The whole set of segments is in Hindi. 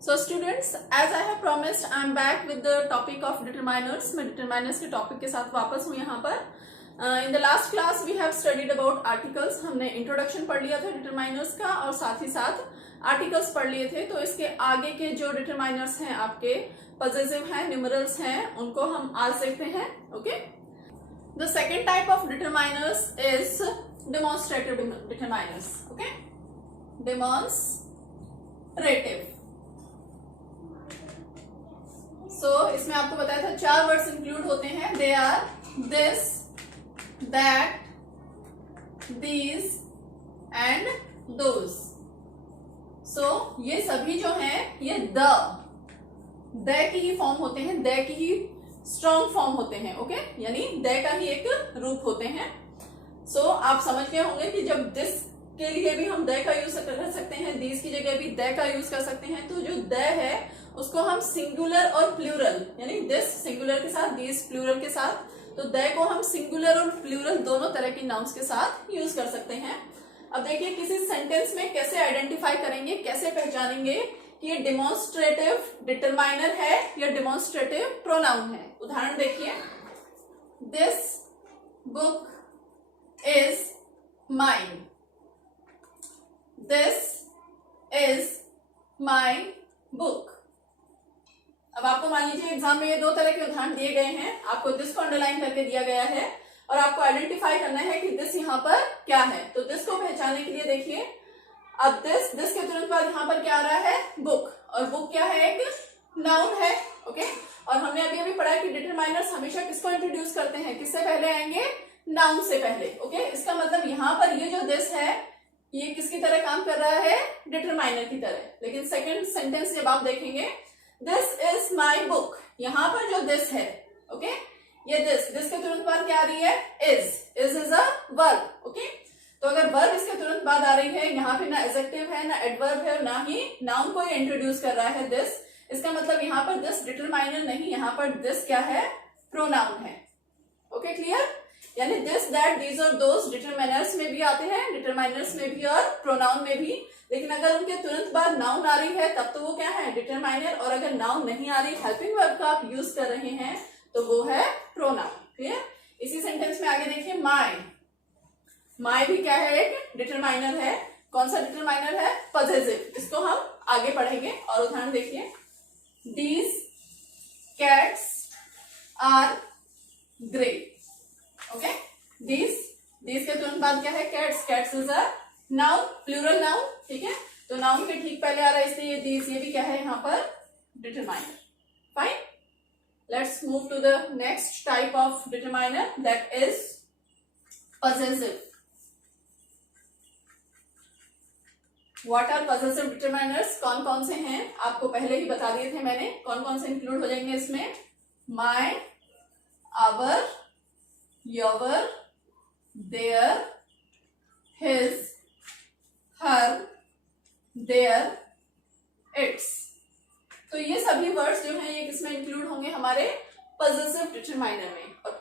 So students, as I have promised, I am back with the topic of determiners. मैं determiners के topic के साथ वापस हूँ यहाँ पर. In the last class we have studied about articles. हमने introduction पढ़ लिया था determiners का और साथ ही साथ articles पढ़ लिए थे. तो इसके आगे के जो determiners हैं आपके possessive हैं, numerals हैं, उनको हम आज देखते हैं. Okay? The second type of determiners is demonstrative determiners. Okay? Demonstrative. So इसमें आपको बताया था 4 वर्ड्स इंक्लूड होते हैं. They are this, that, these and those. So ये सभी जो हैं ये द की ही फॉर्म होते हैं, the key he strong form होते हैं. ओके, यानी द का ही एक रूप होते हैं. सो आप समझ गए होंगे कि जब दिस के लिए भी हम द का यूज कर सकते हैं, दीज की जगह भी द का यूज कर सकते हैं. तो जो द है उसको हम सिंगुलर और प्लूरल, यानी दिस सिंगुलर के साथ, दीज प्लूरल के साथ, तो द को हम सिंगुलर और प्लूरल दोनों तरह की नाउन्स के साथ यूज कर सकते हैं. अब देखिए किसी सेंटेंस में कैसे आइडेंटिफाई करेंगे, कैसे पहचानेंगे कि ये डिमॉन्स्ट्रेटिव डिटरमाइनर है या डिमॉन्स्ट्रेटिव प्रोनाउन है. उदाहरण देखिए, this book is mine. This is my book. अब आपको मान लीजिए एग्जाम में ये 2 तरह के उदाहरण दिए गए हैं. आपको दिस को अंडरलाइन करके दिया गया है और आपको आइडेंटिफाई करना है कि दिस यहाँ पर क्या है. तो दिस को पहचानने के लिए देखिए, अब दिस के तुरंत बाद यहाँ पर क्या आ रहा है, बुक. और बुक क्या है, एक नाउन है. ओके, और हमने अभी अभी पढ़ा कि डिटरमाइनर्स हमेशा किसको इंट्रोड्यूस करते हैं, किससे पहले आएंगे, नाउन से पहले. ओके, इसका मतलब यहाँ पर ये जो दिस है ये किसकी तरह काम कर रहा है, डिटरमाइनर की तरह. लेकिन सेकंड सेंटेंस जब आप देखेंगे, दिस इज माई बुक, यहाँ पर जो दिस है, ओके, ये दिस के तुरंत बाद क्या आ रही है, इज अ वर्ब. ओके, तो अगर वर्ब इसके तुरंत बाद आ रही है, यहाँ पे ना एडजेक्टिव है, ना एडवर्ब है, और ना ही नाउन को इंट्रोड्यूस कर रहा है दिस, इसका मतलब यहाँ पर दिस डिटरमाइनर नहीं, यहाँ पर दिस क्या है, प्रोनाउन है. Okay, clear. यानी दिस, दैट, दीज और दोज डिटरमाइनर्स में भी आते हैं, डिटरमाइनर्स में भी और प्रोनाउन में भी. लेकिन अगर उनके तुरंत बाद नाउन आ रही है तब तो वो क्या है, डिटरमाइनर. और अगर नाउन नहीं आ रही, हेल्पिंग वर्ब का आप यूज कर रहे हैं, तो वो है प्रोनाउन. क्लियर. इसी सेंटेंस में आगे देखिए, माई भी क्या है, एक डिटरमाइनर है. कौन सा डिटरमाइनर है, पॉजेसिव. इसको हम आगे पढ़ेंगे. और उदाहरण देखिए, these cats are grey. Okay, these के तुरंत बाद क्या है, cats is a noun, plural noun. ठीक है, तो नाउन के ठीक पहले आ रहा है, इसलिए दीज ये भी क्या है यहाँ पर, determiner. Fine. Let's move to the next type of determiner, that is possessive. What are possessive determiners, कौन कौन से हैं आपको पहले ही बता दिए थे मैंने. कौन कौन से इंक्लूड हो जाएंगे इसमें, my, our, your, their, his, her, their, its. तो ये सभी वर्ड्स जो हैं ये किसमें इंक्लूड होंगे, हमारे पॉजेसिव डिटरमाइनर में. और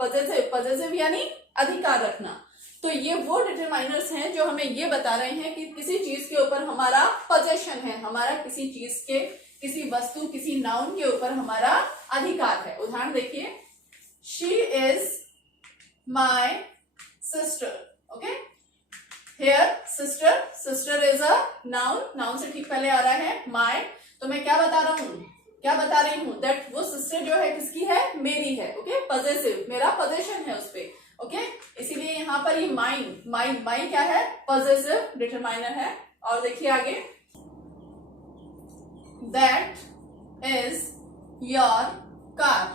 पॉजेसिव यानी अधिकार रखना. तो ये वो डिटरमाइनर्स हैं जो हमें ये बता रहे हैं कि किसी चीज के ऊपर हमारा पोजेशन है, हमारा किसी चीज के, किसी वस्तु, किसी नाउन के ऊपर हमारा अधिकार है. उदाहरण देखिए, she is my sister. Okay, here sister is a noun से ठीक पहले आ रहा है माई. तो मैं क्या बता रही हूँ, दैट वो सिस्टर जो है किसकी है, मेरी है. ओके, पॉजेसिव, मेरा पोजेशन है उस पे. ओके, इसीलिए यहाँ पर ये माई क्या है, पॉजेसिव डिटरमाइनर है. और देखिए आगे, that is your car.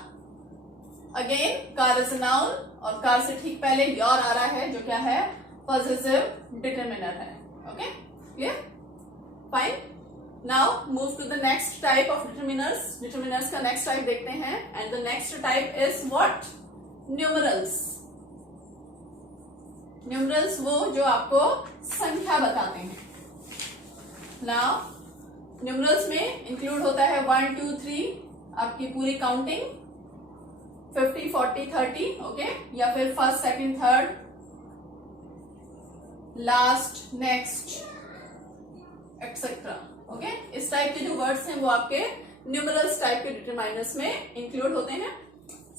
Again car is a noun और कार से ठीक पहले योर आ रहा है जो क्या है, पॉजेसिव डिटरमिनर है. Okay, clear. Fine. Now move to the next type of determiners. Determiners का नेक्स्ट टाइप देखते हैं. And the next type is what, numerals. Numerals वो जो आपको संख्या बताते हैं. नाउ न्यूमरल्स में इंक्लूड होता है 1 2 3, आपकी पूरी काउंटिंग, 50 40 30. ओके, या फिर first, second, third, last, next, etcetera. Okay इस टाइप के जो वर्ड्स हैं वो आपके न्यूमरल्स टाइप के डिटरमाइनर्स में इंक्लूड होते हैं.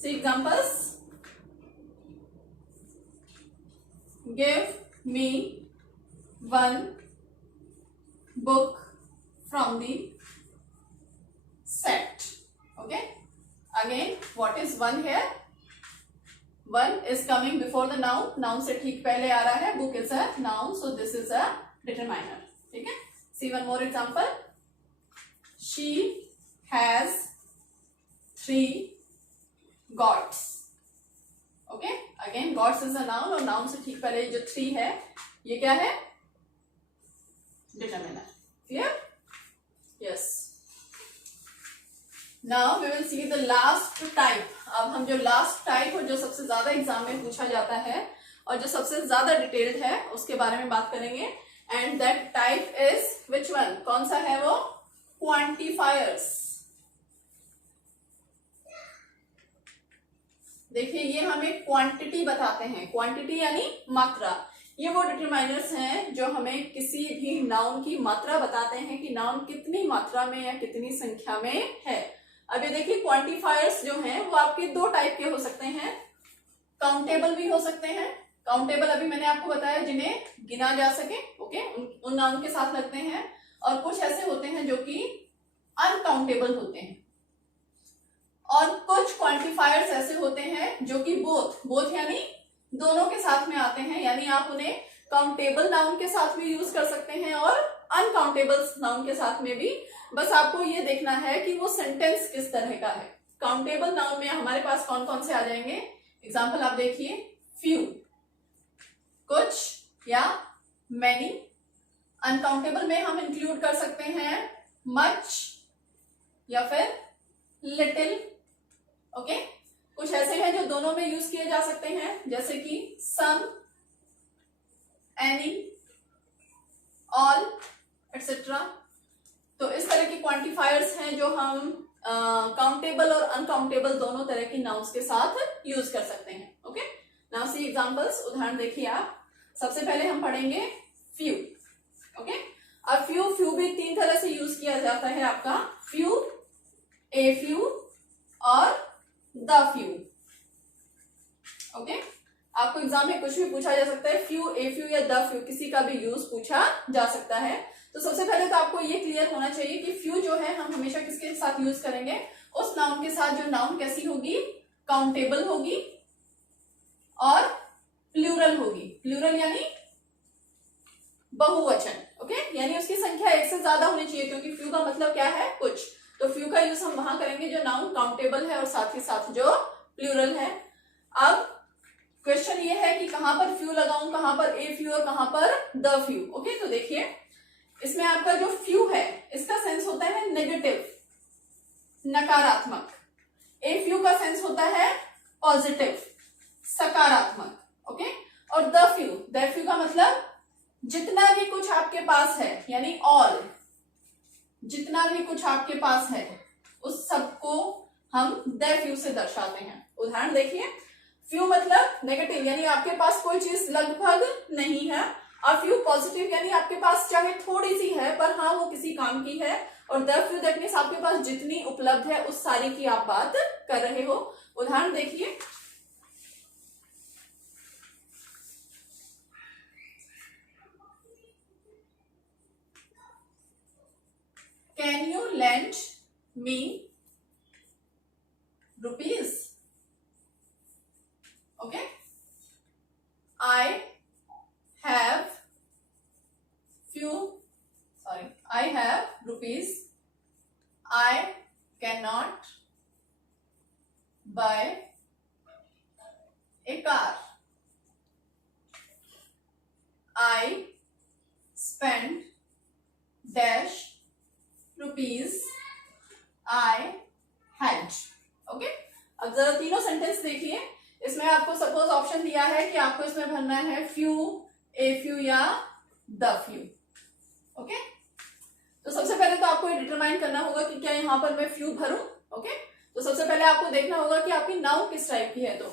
See examples. Give me one book from the set. Okay, again what is one here? One is coming before the noun. Noun से ठीक पहले आ रहा है. Book is a noun, so this is a determiner. ठीक है. See one more example. She has 3 goats. Okay, again goats is a noun और noun से ठीक पहले जो 3 है ये क्या है? Determiner. Clear? Yes. Now we will see the last type. अब हम जो last type और जो सबसे ज्यादा एग्जाम में पूछा जाता है और जो सबसे ज्यादा डिटेल्ड है उसके बारे में बात करेंगे. And that type is which one? कौन सा है वो? क्वांटिफायर्स. देखिए ये हमें क्वांटिटी बताते हैं. क्वांटिटी यानी मात्रा. ये वो डिटरमाइनर्स हैं जो हमें किसी भी नाउन की मात्रा बताते हैं कि नाउन कितनी मात्रा में या कितनी संख्या में है. अभी देखिए क्वांटिफायर्स जो हैं वो आपके 2 टाइप के हो सकते हैं. काउंटेबल भी हो सकते हैं. काउंटेबल अभी मैंने आपको बताया जिन्हें गिना जा सके. ओके उन नाउन के साथ लगते हैं. और कुछ ऐसे होते हैं जो कि अनकाउंटेबल होते हैं. और कुछ क्वांटिफायर्स ऐसे होते हैं जो कि बोथ यानी दोनों के साथ में आते हैं. यानी आप उन्हें काउंटेबल नाउन के साथ भी यूज कर सकते हैं और अनकाउंटेबल नाउन के साथ में भी. बस आपको ये देखना है कि वो सेंटेंस किस तरह का है. काउंटेबल नाउन में हमारे पास कौन कौन से आ जाएंगे? एग्जाम्पल आप देखिए. फ्यू, कुछ या मैनी. अनकाउंटेबल में हम इंक्लूड कर सकते हैं मच या फिर लिटिल. ओके कुछ ऐसे हैं जो दोनों में यूज किए जा सकते हैं जैसे कि सम, एनी, ऑल एक्सेट्रा. तो इस तरह की क्वांटिफायर्स हैं जो हम काउंटेबल और अनकाउंटेबल दोनों तरह की नाउन्स के साथ यूज कर सकते हैं. Okay now see examples. उदाहरण देखिए आप. सबसे पहले हम पढ़ेंगे फ्यू. ओके अब फ्यू भी 3 तरह से यूज किया जाता है आपका. फ्यू, ए फ्यू और द फ्यू. ओके आपको एग्जाम में कुछ भी पूछा जा सकता है. फ्यू, ए फ्यू या द फ्यू किसी का भी यूज पूछा जा सकता है. तो सबसे पहले तो आपको ये क्लियर होना चाहिए कि फ्यू जो है हम हमेशा किसके साथ यूज करेंगे? उस नाउन के साथ जो नाउन कैसी होगी? काउंटेबल होगी और प्लूरल होगी. प्लूरल यानी बहुवचन. ओके यानी उसकी संख्या 1 से ज्यादा होनी चाहिए क्योंकि फ्यू का मतलब क्या है? कुछ. तो फ्यू का यूज हम वहां करेंगे जो नाउन काउंटेबल है और साथ ही साथ जो प्लूरल है. अब क्वेश्चन ये है कि कहां पर फ्यू लगाऊं, कहां पर ए फ्यू और कहां पर द फ्यू. ओके तो देखिए इसमें आपका जो फ्यू है इसका सेंस होता है नेगेटिव, नकारात्मक. ए फ्यू का सेंस होता है पॉजिटिव, सकारात्मक. ओके और द फ्यू का मतलब जितना भी कुछ आपके पास है यानी ऑल. जितना भी कुछ आपके पास है उस सबको हम द फ्यू से दर्शाते हैं. उदाहरण देखिए. फ्यू मतलब नेगेटिव यानी आपके पास कोई चीज लगभग नहीं है. और फ्यू पॉजिटिव यानी आपके पास चाहे थोड़ी सी है पर हाँ वो किसी काम की है. और द फ्यू दैट मींस आपके पास जितनी उपलब्ध है उस सारी की आप बात कर रहे हो. उदाहरण देखिए. Can you lend me rupees? Okay I have rupees. I cannot buy a car. I spend dash rupees I had. Okay अब जरा तीनों सेंटेंस देखिए. इसमें आपको सपोज ऑप्शन दिया है कि आपको इसमें भरना है फ्यू, ए फ्यू या द फ्यू. ओके तो सबसे पहले तो आपको ये डिटरमाइन करना होगा कि क्या यहां पर मैं फ्यू भरूं. ओके तो सबसे पहले आपको देखना होगा कि आपकी नाउन किस टाइप की है. तो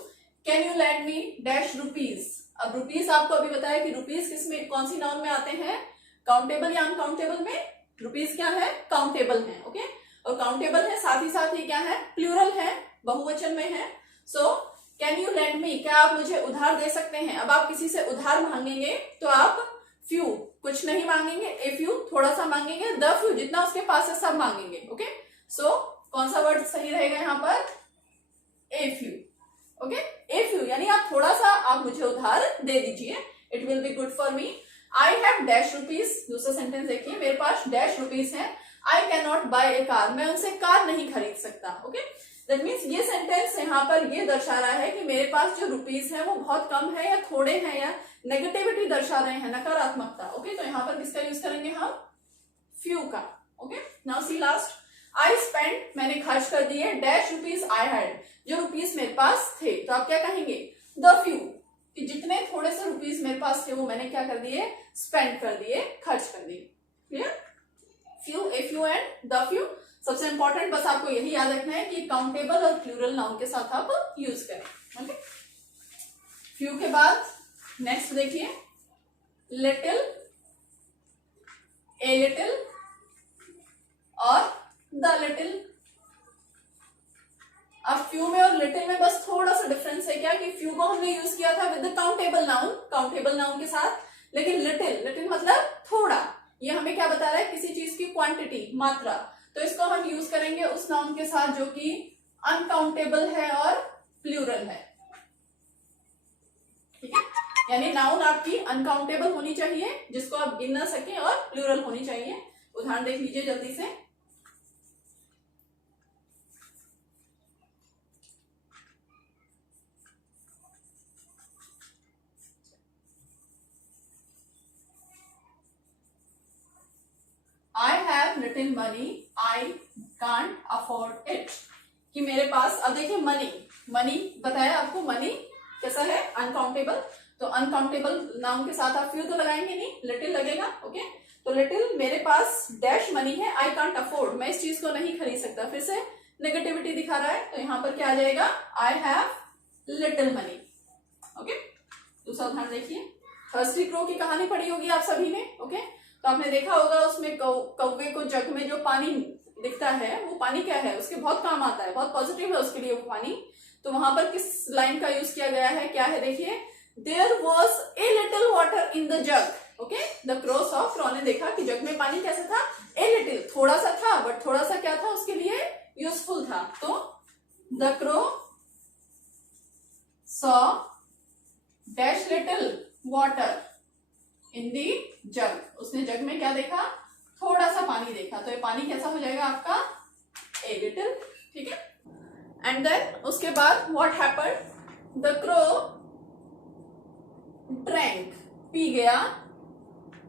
can you lend me dash rupees. अब रुपीज आपको अभी बताया कि रुपीज किस में, कौन सी नाउन में आते हैं? काउंटेबल या अनकाउंटेबल में? रुपीज क्या है, काउंटेबल है, ओके, और काउंटेबल है, साथ ही साथ ये क्या है, प्लूरल है, बहुवचन में है। So can you lend me, क्या आप मुझे उधार दे सकते हैं। अब आप किसी से उधार मांगेंगे तो आप फ्यू, कुछ नहीं मांगेंगे, ए फ्यू थोड़ा सा मांगेंगे, द फ्यू जितना उसके पास है सब मांगेंगे, ओके। सो कौन सा वर्ड सही रहेगा यहाँ पर, a few, okay, a few यानी आप थोड़ा सा आप मुझे उधार दे दीजिए, it will be good for me. I have dash rupees, दूसरा सेंटेंस देखिए, मेरे पास डैश रुपीज है, I can not buy a car, मैं उनसे कार नहीं खरीद सकता, ओके। दैट मीन्स ये सेंटेंस यहाँ पर ये दर्शा रहा है कि मेरे पास जो रुपीज है वो बहुत कम है या थोड़े हैं, या नेगेटिविटी दर्शा रहे हैं, नकारात्मकता, ओके। तो यहाँ पर किसका यूज करेंगे हम, फ्यू का, okay. Now see last, I spend, मैंने खर्च कर दिए, डैश रुपीज आई हैड, जो रुपीज मेरे पास थे, तो आप क्या कहेंगे, द फ्यू, कि जितने थोड़े से रुपीज मेरे पास थे वो मैंने क्या कर दिए, स्पेंड कर दिए, खर्च कर दिए, clear. Few, a few and the few. सबसे इंपॉर्टेंट बस आपको यही याद रखना है कि काउंटेबल और प्लूरल नाउन के साथ आप यूज करें, ओके। फ्यू के बाद नेक्स्ट देखिए, लिटिल, ए लिटिल और द लिटिल। अब फ्यू में और लिटिल में बस थोड़ा सा डिफरेंस है क्या, कि फ्यू को हमने यूज किया था with the countable noun, countable noun के साथ, लेकिन लिटिल, लिटिल मतलब थोड़ा, ये हमें क्या बता रहा है, किसी चीज की क्वांटिटी, मात्रा, तो इसको हम यूज करेंगे उस नाउन के साथ जो कि अनकाउंटेबल है और प्लूरल है, ठीक है। यानी नाउन आपकी अनकाउंटेबल होनी चाहिए, जिसको आप गिन ना सके, और प्लूरल होनी चाहिए। उदाहरण देख लीजिए जल्दी से, I have little money, I can't afford it, कि मेरे पास, अब देखिए मनी, मनी बताया आपको, मनी कैसा है, अनकाउंटेबल, तो अनकाउंटेबल नाउन के साथ आप फ्यू तो लगाएंगे नहीं, लिटिल लगेगा, ओके। तो लिटिल, मेरे पास डैश मनी है, आई कांट अफोर्ड, मैं इस चीज को नहीं खरीद सकता, फिर से नेगेटिविटी दिखा रहा है, तो यहाँ पर क्या आ जाएगा, I have little money, okay. दूसरा उदाहरण देखिए, थर्स्टी क्रो की कहानी पढ़ी होगी आप सभी ने, ओके। तो आपने देखा होगा उसमें कौवे को जग में जो पानी दिखता है वो पानी क्या है, उसके बहुत काम आता है, बहुत पॉजिटिव है उसके लिए वो पानी। तो वहां पर किस लाइन का यूज किया गया है, क्या है देखिए, there was a little water in the jug, okay. The crow saw, crow ने देखा कि जग में पानी कैसा था, ए लिटिल, थोड़ा सा था, बट थोड़ा सा क्या था उसके लिए, यूजफुल था। तो the crow saw dash little water in the jug, उसने जग में क्या देखा, थोड़ा सा पानी देखा, तो ये पानी कैसा हो जाएगा आपका, ए लिटिल, ठीक है। एंड देन उसके बाद what happened, the crow drank, पी गया,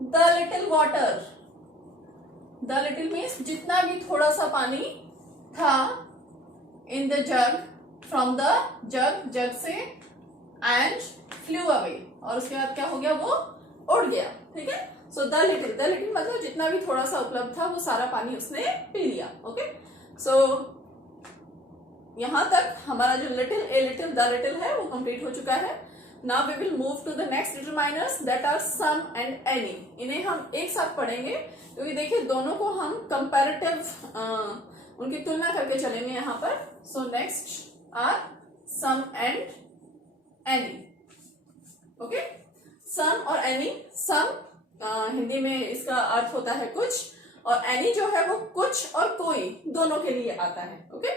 the little water, the little means जितना भी थोड़ा सा पानी था, in the jug, from the jug, jug से, एंड फ्लू अवे, और उसके बाद क्या हो गया, वो उड़ गया, ठीक है। So the little, the little मतलब जितना भी थोड़ा सा उपलब्ध था वो सारा पानी उसने पी लिया, ओके। सो यहां तक हमारा जो little, a little, the little है वो कंप्लीट हो चुका है। Now we will move to the next determiners that are some and any. इन्हें हम एक साथ पढ़ेंगे क्योंकि देखिए दोनों को हम कंपैरेटिव उनकी तुलना करके चलेंगे यहाँ पर। So next are some and any, okay. Some और एनी, सम हिंदी में इसका अर्थ होता है कुछ, और एनी जो है वो कुछ और कोई दोनों के लिए आता है, ओके।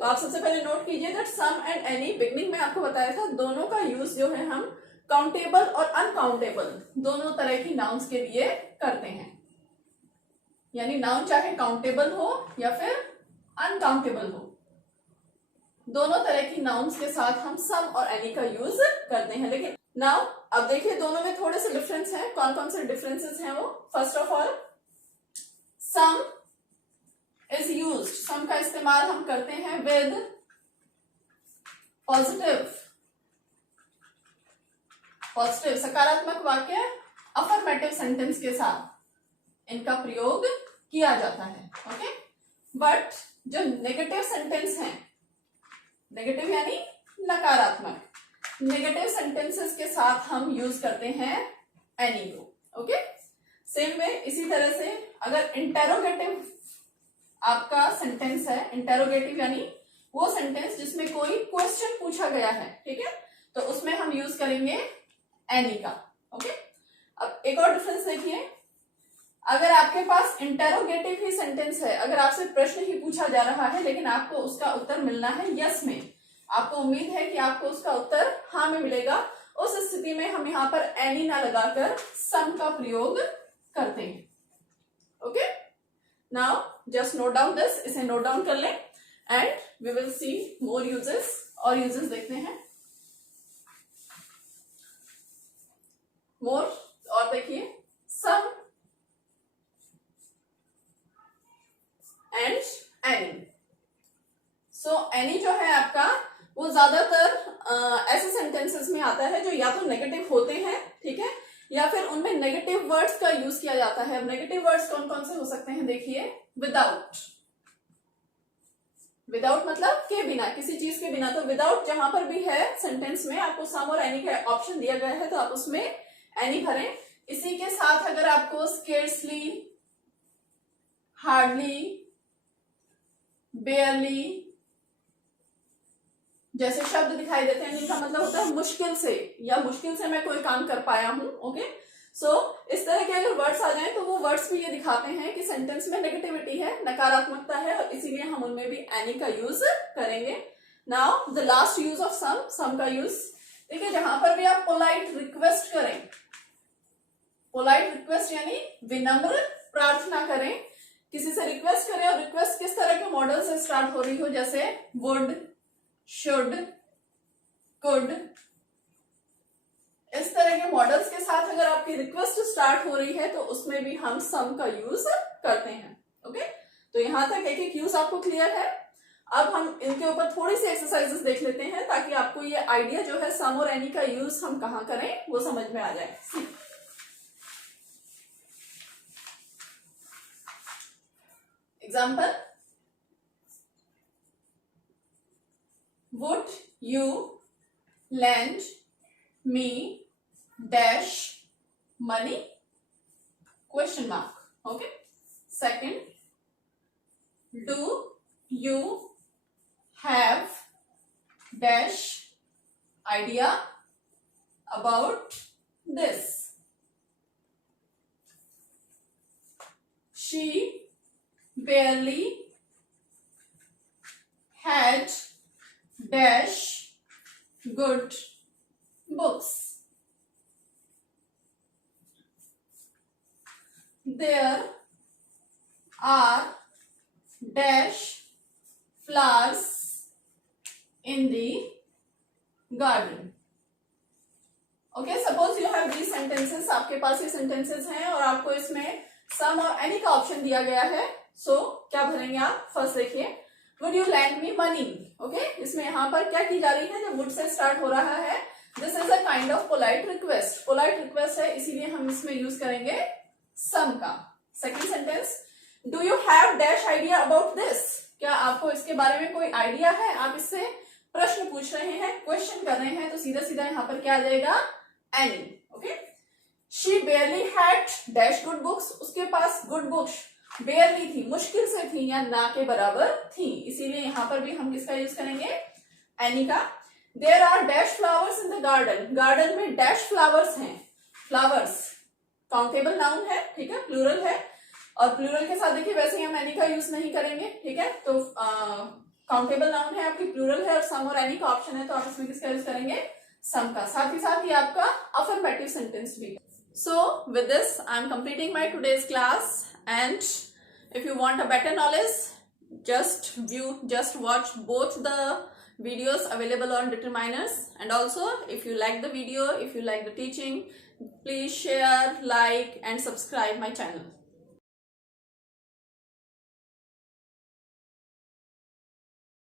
तो आप सबसे पहले नोट कीजिए that some and any, beginning में आपको बताया था दोनों का यूज जो है हम काउंटेबल और अनकाउंटेबल दोनों तरह की नाउन्स के लिए करते हैं। यानी नाउन चाहे काउंटेबल हो या फिर अनकाउंटेबल हो, दोनों तरह की नाउन्स के साथ हम सम और एनी का यूज करते हैं। लेकिन नाउ अब देखिए दोनों में थोड़े से डिफरेंस हैं। कौन कौन से डिफरेंसेस हैं वो, first of all some is used, some का इस्तेमाल हम करते हैं विद पॉजिटिव सकारात्मक वाक्य, अफर्मेटिव सेंटेंस के साथ इनका प्रयोग किया जाता है, ओके। बट जो नेगेटिव सेंटेंस है, नेगेटिव यानी नकारात्मक, नेगेटिव सेंटेंसेस के साथ हम यूज करते हैं एनी को, ओके। सेम में इसी तरह से अगर इंटेरोगेटिव आपका सेंटेंस है, इंटेरोगेटिव यानी वो सेंटेंस जिसमें कोई क्वेश्चन पूछा गया है, ठीक है, तो उसमें हम यूज करेंगे एनी का। ओके, अब एक और डिफरेंस देखिए, अगर आपके पास इंटेरोगेटिव ही सेंटेंस है, अगर आपसे प्रश्न ही पूछा जा रहा है लेकिन आपको उसका उत्तर मिलना है यस में, आपको उम्मीद है कि आपको उसका उत्तर हाँ में मिलेगा, उस स्थिति में हम यहाँ पर एनी ना लगाकर सम का प्रयोग करते हैं। Okay, now just note down this, इसे नोट डाउन कर लें and we will see more uses, और यूजेस देखते हैं मोर। और देखिए some and any. So any जो है आपका वो ज्यादातर ऐसे सेंटेंसेस में आता है जो या तो नेगेटिव होते हैं, ठीक है, या फिर उनमें नेगेटिव वर्ड्स का यूज किया जाता है। नेगेटिव वर्ड्स कौन कौन से हो सकते हैं देखिए, विदाउट, विदाउट मतलब के बिना, किसी चीज के बिना, तो विदाउट जहां पर भी है सेंटेंस में आपको सम और एनी का ऑप्शन दिया गया है तो आप उसमें एनी भरें। इसी के साथ अगर आपको स्केर्सली, हार्डली, बेयरली जैसे शब्द दिखाई देते हैं जिनका मतलब होता है मुश्किल से, या मुश्किल से मैं कोई काम कर पाया हूं, ओके, सो इस तरह के अगर वर्ड्स आ जाएं तो वो वर्ड्स भी ये दिखाते हैं कि सेंटेंस में नेगेटिविटी है, नकारात्मकता है, और इसीलिए हम उनमें भी एनी का यूज करेंगे। Now the last use of some, some का यूज देखिए, जहां पर भी आप पोलाइट रिक्वेस्ट करें, पोलाइट रिक्वेस्ट यानी विनम्र प्रार्थना करें, किसी से रिक्वेस्ट करें, और रिक्वेस्ट किस तरह के मॉडल से स्टार्ट हो रही हो, जैसे वुड, शुड, कुड, इस तरह के मॉडल्स के साथ अगर आपकी रिक्वेस्ट स्टार्ट हो रही है तो उसमें भी हम सम का यूज करते हैं। ओके, तो यहां तक एक एक यूज आपको क्लियर है। अब हम इनके ऊपर थोड़ी सी एक्सरसाइजेस देख लेते हैं ताकि आपको ये आइडिया जो है सम और एनी का यूज हम कहां करें वो समझ में आ जाए। Example, would you lend me dash money, question mark, okay. Second, do you have dash idea about this, she barely had dash good books, there are dash flowers in the garden। Okay, suppose you have these sentences, आपके पास ये सेंटेंसेस हैं और आपको इसमें सम और एनी का ऑप्शन दिया गया है। सो क्या भरेंगे आप, फर्स्ट देखिए, would you land me money, okay, इसमें यहां पर क्या की जा रही है, जब वुड से स्टार्ट हो रहा है, this is a kind of polite request, polite request है, इसीलिए हम इसमें यूज करेंगे सम का। Second sentence, do you have dash idea about this, क्या आपको इसके बारे में कोई आइडिया है, आप इससे प्रश्न पूछ रहे हैं, क्वेश्चन कर रहे हैं, तो सीधा सीधा यहाँ पर क्या आ जाएगा, any. Okay, she बेयरली had dash good books, उसके पास गुड बुक्स बेयरली थी, मुश्किल से थी या ना के बराबर थी, इसीलिए यहां पर भी हम किसका यूज करेंगे, एनी का। There are dash flowers in the garden, garden में डैश फ्लावर्स हैं, फ्लावर्स काउंटेबल नाउन है, ठीक है, प्लूरल है, और प्लूरल के साथ देखिए वैसे ही हम एनी का यूज नहीं करेंगे, ठीक है, तो काउंटेबल नाउन है आपकी, प्लूरल है, और सम और एनी का ऑप्शन है, तो आप इसमें किसका यूज करेंगे, सम का। साथ ही आपका अफर्मेटिव सेंटेंस भी। So with this I am completing my today's class, and if you want a better knowledge, just watch both the videos available on determiners, and also if you like the video, if you like the teaching, please share, like and subscribe my channel.